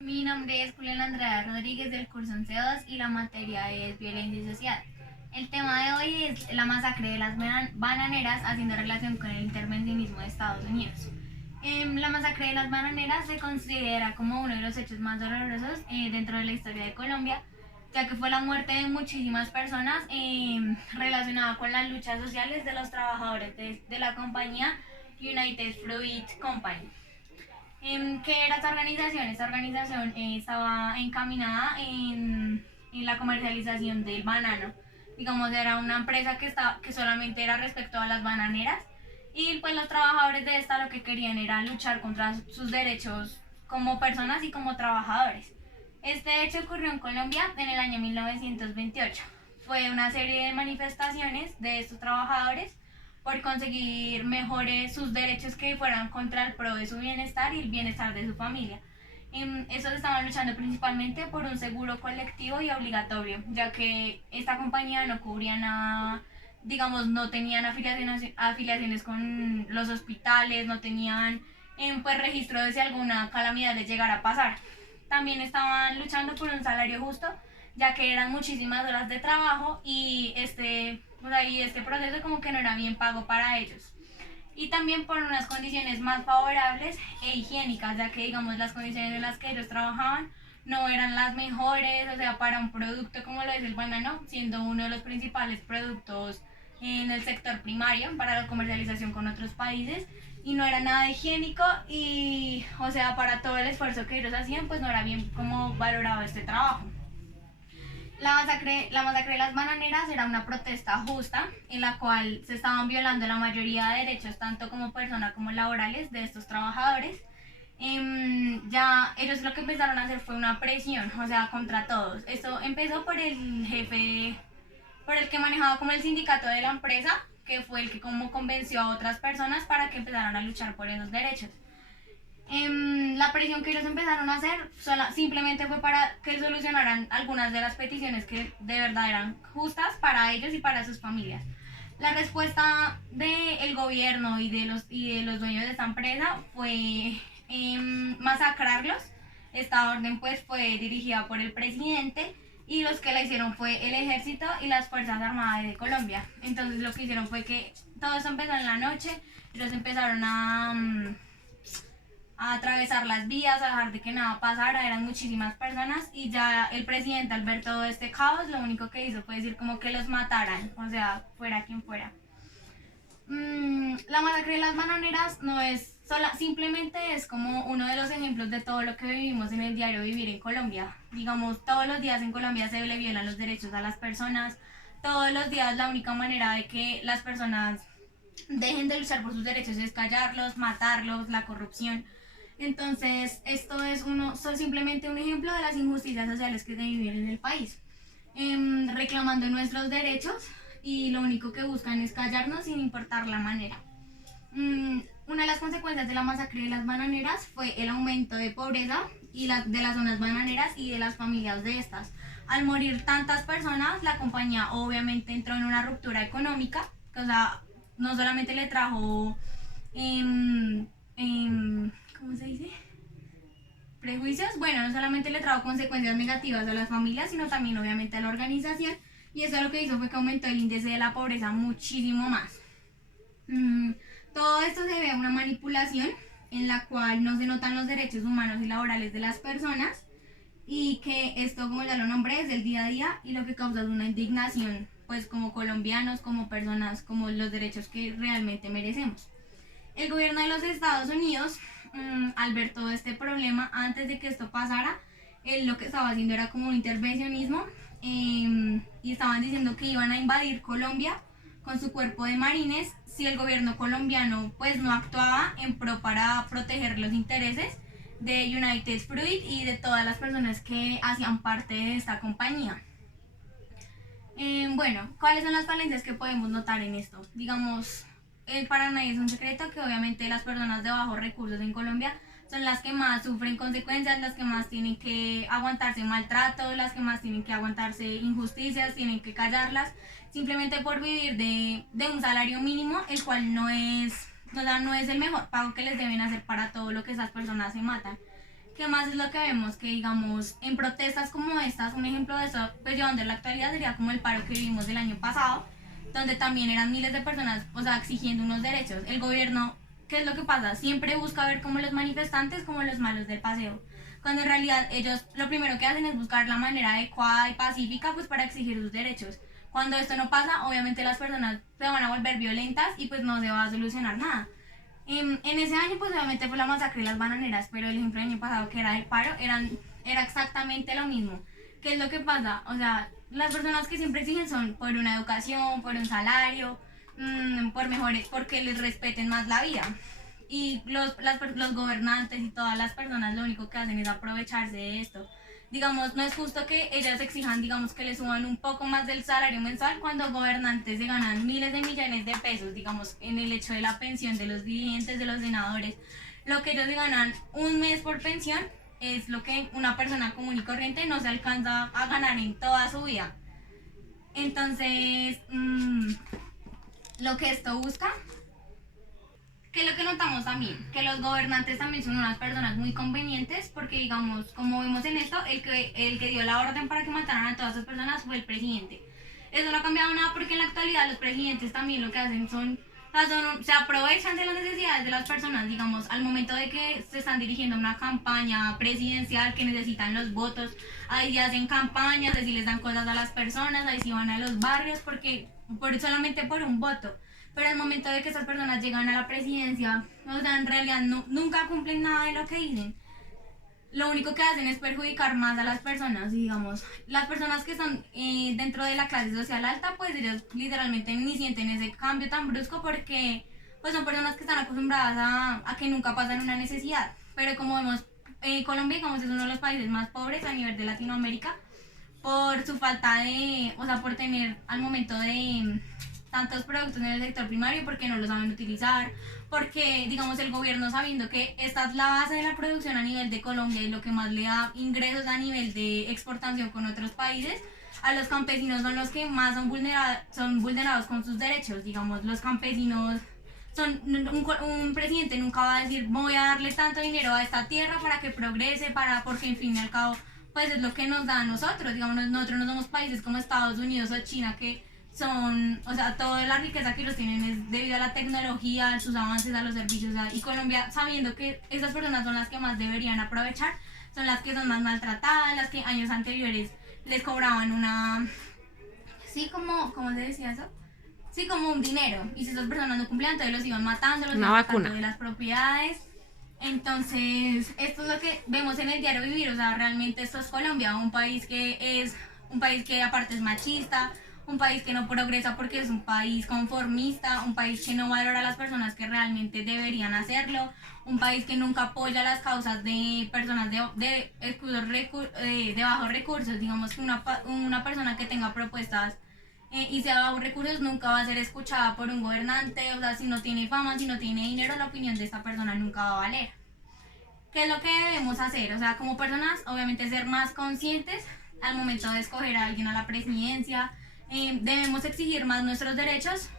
Mi nombre es Julián Andrade Rodríguez del curso 11.2 y la materia es Violencia Social. El tema de hoy es la masacre de las bananeras haciendo relación con el intervencionismo de Estados Unidos. La masacre de las bananeras se considera como uno de los hechos más dolorosos dentro de la historia de Colombia, ya que fue la muerte de muchísimas personas relacionada con las luchas sociales de los trabajadores de la compañía United Fruit Company. ¿Qué era esta organización? Esta organización estaba encaminada en la comercialización del banano. Digamos, era una empresa que solamente era respecto a las bananeras y pues los trabajadores de esta lo que querían era luchar contra sus derechos como personas y como trabajadores. Este hecho ocurrió en Colombia en el año 1928. Fue una serie de manifestaciones de estos trabajadores por conseguir mejores sus derechos que fueran contra el pro de su bienestar y el bienestar de su familia. Estos estaban luchando principalmente por un seguro colectivo y obligatorio, ya que esta compañía no cubría nada, digamos, no tenían afiliaciones con los hospitales, no tenían pues registro de si alguna calamidad les llegara a pasar. También estaban luchando por un salario justo, ya que eran muchísimas horas de trabajo y este proceso como que no era bien pago para ellos. Y también por unas condiciones más favorables e higiénicas, ya que digamos las condiciones en las que ellos trabajaban no eran las mejores, o sea, para un producto como lo es el banano, siendo uno de los principales productos en el sector primario para la comercialización con otros países, y no era nada higiénico y, o sea, para todo el esfuerzo que ellos hacían, pues no era bien como valorado este trabajo. La masacre de las bananeras era una protesta justa en la cual se estaban violando la mayoría de derechos, tanto como personas como laborales, de estos trabajadores. Ya ellos lo que empezaron a hacer fue una presión, o sea, contra todos. Esto empezó por el jefe, por el que manejaba como el sindicato de la empresa, que fue el que como convenció a otras personas para que empezaran a luchar por esos derechos. La presión que ellos empezaron a hacer simplemente fue para que solucionaran algunas de las peticiones que de verdad eran justas para ellos y para sus familias. La respuesta del gobierno y de los dueños de esta empresa fue masacrarlos. Esta orden pues fue dirigida por el presidente y los que la hicieron fue el ejército y las Fuerzas Armadas de Colombia. Entonces lo que hicieron fue que todo eso empezó en la noche, ellos empezaron a atravesar las vías, a dejar de que nada pasara, eran muchísimas personas y ya el presidente al ver todo este caos lo único que hizo fue decir como que los mataran, o sea, fuera quien fuera. La masacre de las bananeras no es sola, simplemente es como uno de los ejemplos de todo lo que vivimos en el diario vivir en Colombia. Digamos, todos los días en Colombia se le violan los derechos a las personas, todos los días la única manera de que las personas dejen de luchar por sus derechos es callarlos, matarlos, la corrupción. Entonces, esto es simplemente un ejemplo de las injusticias sociales que se viven en el país, reclamando nuestros derechos y lo único que buscan es callarnos sin importar la manera. Una de las consecuencias de la masacre de las bananeras fue el aumento de pobreza de las zonas bananeras y de las familias de estas. Al morir tantas personas, la compañía obviamente entró en una ruptura económica, o sea, no solamente le trajo, ¿cómo se dice? Prejuicios, bueno, no solamente le trajo consecuencias negativas a las familias, sino también obviamente a la organización, y eso lo que hizo fue que aumentó el índice de la pobreza muchísimo más. Todo esto se debe a una manipulación en la cual no se notan los derechos humanos y laborales de las personas y que esto, como ya lo nombré, es del día a día y lo que causa es una indignación, pues como colombianos, como personas, como los derechos que realmente merecemos. El gobierno de los Estados Unidos, al ver todo este problema, antes de que esto pasara, él lo que estaba haciendo era como un intervencionismo y estaban diciendo que iban a invadir Colombia con su cuerpo de marines si el gobierno colombiano pues no actuaba en pro para proteger los intereses de United Fruit y de todas las personas que hacían parte de esta compañía. Bueno, ¿cuáles son las falencias que podemos notar en esto? Digamos, para nadie es un secreto que obviamente las personas de bajos recursos en Colombia son las que más sufren consecuencias, las que más tienen que aguantarse maltratos, las que más tienen que aguantarse injusticias, tienen que callarlas, simplemente por vivir de un salario mínimo, el cual no es el mejor pago que les deben hacer para todo lo que esas personas se matan. ¿Qué más es lo que vemos? Que digamos, en protestas como estas, un ejemplo de eso, pues llevando en la actualidad sería como el paro que vivimos el año pasado, donde también eran miles de personas, o sea, exigiendo unos derechos. El gobierno, ¿qué es lo que pasa? Siempre busca ver como los manifestantes como los malos del paseo, cuando en realidad ellos lo primero que hacen es buscar la manera adecuada y pacífica pues para exigir sus derechos. Cuando esto no pasa, obviamente las personas se van a volver violentas y pues no se va a solucionar nada. En ese año pues obviamente fue la masacre de las bananeras, pero el ejemplo del año pasado que era el paro era exactamente lo mismo. ¿Qué es lo que pasa? O sea, las personas que siempre exigen son por una educación, por un salario, por mejores, porque les respeten más la vida. Y los gobernantes y todas las personas lo único que hacen es aprovecharse de esto. Digamos, no es justo que ellas exijan, digamos, que les suban un poco más del salario mensual cuando gobernantes se ganan miles de millones de pesos, digamos, en el hecho de la pensión de los dirigentes, de los senadores. Lo que ellos se ganan un mes por pensión es lo que una persona común y corriente no se alcanza a ganar en toda su vida. Entonces, lo que esto busca, que es lo que notamos también, que los gobernantes también son unas personas muy convenientes, porque digamos, como vimos en esto, el que dio la orden para que mataran a todas esas personas fue el presidente. Eso no ha cambiado nada porque en la actualidad los presidentes también lo que hacen se aprovechan de las necesidades de las personas, digamos, al momento de que se están dirigiendo una campaña presidencial que necesitan los votos, ahí hacen campañas, ahí sí les dan cosas a las personas, ahí sí van a los barrios, solamente por un voto. Pero al momento de que esas personas llegan a la presidencia, o sea, en realidad nunca cumplen nada de lo que dicen. Lo único que hacen es perjudicar más a las personas, digamos. Las personas que están dentro de la clase social alta, pues ellos literalmente ni sienten ese cambio tan brusco porque pues son personas que están acostumbradas a que nunca pasan una necesidad. Pero como vemos, Colombia, digamos, es uno de los países más pobres a nivel de Latinoamérica por su falta de, o sea, por tener al momento de tantos productos en el sector primario porque no lo saben utilizar, porque digamos el gobierno sabiendo que esta es la base de la producción a nivel de Colombia y lo que más le da ingresos a nivel de exportación con otros países, a los campesinos son los que más son vulnerados con sus derechos. Digamos, los campesinos un presidente nunca va a decir voy a darle tanto dinero a esta tierra para que progrese, porque en fin y al cabo pues es lo que nos da a nosotros. Digamos, nosotros no somos países como Estados Unidos o China que son, o sea, toda la riqueza que los tienen es debido a la tecnología, a sus avances, a los servicios, y Colombia, sabiendo que esas personas son las que más deberían aprovechar, son las que son más maltratadas, las que años anteriores les cobraban sí, ¿cómo se decía eso? Sí, como un dinero, y si esas personas no cumplían, entonces los iban matando, los iban sacando de las propiedades. Entonces, esto es lo que vemos en el diario vivir, o sea, realmente esto es Colombia, un país que aparte es machista, un país que no progresa porque es un país conformista, un país que no valora a las personas que realmente deberían hacerlo, un país que nunca apoya las causas de personas de bajos recursos. Digamos que una persona que tenga propuestas y sea bajos recursos nunca va a ser escuchada por un gobernante. O sea, si no tiene fama, si no tiene dinero, la opinión de esta persona nunca va a valer. ¿Qué es lo que debemos hacer? O sea, como personas, obviamente ser más conscientes al momento de escoger a alguien a la presidencia. Debemos exigir más nuestros derechos,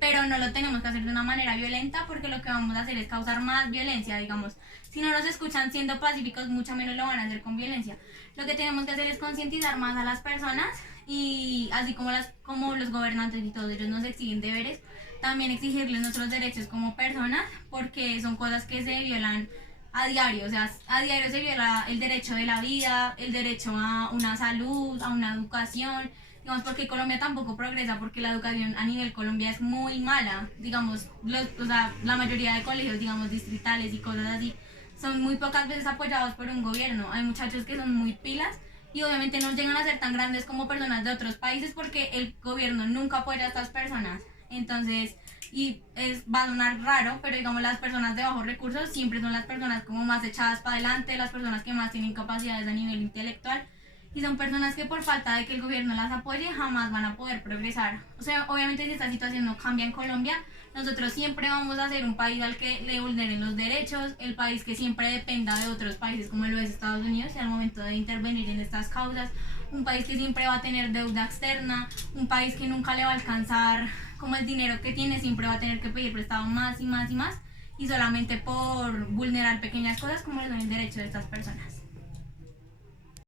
pero no lo tenemos que hacer de una manera violenta porque lo que vamos a hacer es causar más violencia. Digamos, si no nos escuchan siendo pacíficos, mucho menos lo van a hacer con violencia. Lo que tenemos que hacer es concientizar más a las personas, y así como los gobernantes y todos ellos nos exigen deberes, también exigirles nuestros derechos como personas, porque son cosas que se violan a diario. O sea, a diario se viola el derecho de la vida, el derecho a una salud, a una educación. Digamos, porque Colombia tampoco progresa, porque la educación a nivel Colombia es muy mala. Digamos, o sea, la mayoría de colegios, digamos, distritales y cosas así, son muy pocas veces apoyados por un gobierno. Hay muchachos que son muy pilas y obviamente no llegan a ser tan grandes como personas de otros países porque el gobierno nunca apoya a estas personas. Entonces, va a sonar raro, pero digamos las personas de bajos recursos siempre son las personas como más echadas para adelante, las personas que más tienen capacidades a nivel intelectual, y son personas que por falta de que el gobierno las apoye jamás van a poder progresar. O sea, obviamente si esta situación no cambia en Colombia, nosotros siempre vamos a ser un país al que le vulneren los derechos, el país que siempre dependa de otros países como lo es Estados Unidos y al momento de intervenir en estas causas, un país que siempre va a tener deuda externa, un país que nunca le va a alcanzar como el dinero que tiene, siempre va a tener que pedir prestado más y más y más, y solamente por vulnerar pequeñas cosas como son el derecho de estas personas.